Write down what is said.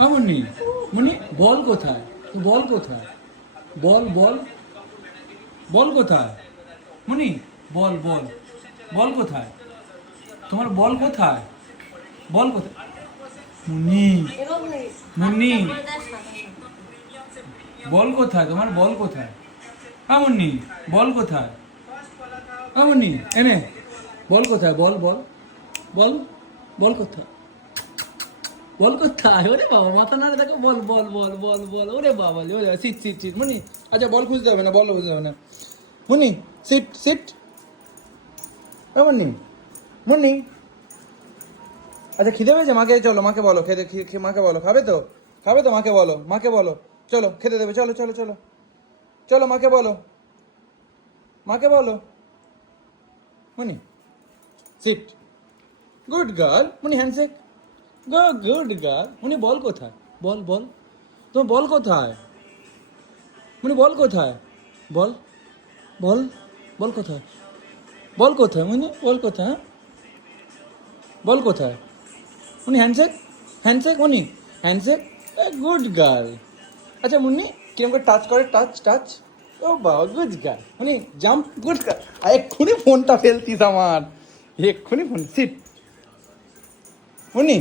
Munni Munni ball কোথায়? তো বল কোথায়? বল বল বল কোথায়? মুন্নি বল বল বল কোথায়? তোমার বল কোথায়? বল কোথায়? মুন্নি মুন্নি বল কোথায়? তোমার বল কোথায়? মুন্নি বল কোথায়? মুন্নি এনে বল কোথায়? বল বল বল বল কোথায়? বল কোথায়? ওরে বাবা মাথা নাড়ে দেখো, বল বল বল বল বল, ওরে বাবা ওরে সিট সিট সিট মুন্নি। আচ্ছা বল খুঁজতে হবে না, বল খুঁজতে হবে না। Munni sit sit. মুন্নি মুন্নি আচ্ছা খিদে পেয়েছে? মাকে চলো, মাকে বলো খেতে, মাকে বলো খাবে তো, খাবে তো, মাকে বলো, মাকে বলো চলো খেতে দেবে, চলো চলো চলো চলো, মাকে বলো, মাকে বলো। Munni sit, good girl. Munni handshake, good girl. Munni ball কোথায়? বল বল, তোমার বল কোথায়? মুন্নি বল কোথায়? বল বল বল কোথায়? বল কোথায় মুন্নি? বল কোথায়? বল কোথায়? Munni handshake, handshake Munni, handshake, good girl. আচ্ছা মুন্নি কিরম করে টাচ করে, টাচ টাচ, ও বাবা good girl. Munni jump, good girl. এক্ষুনি ফোনটা ফেলতিস আমার, এক্ষুনি ফোন। সিট মুন্নি।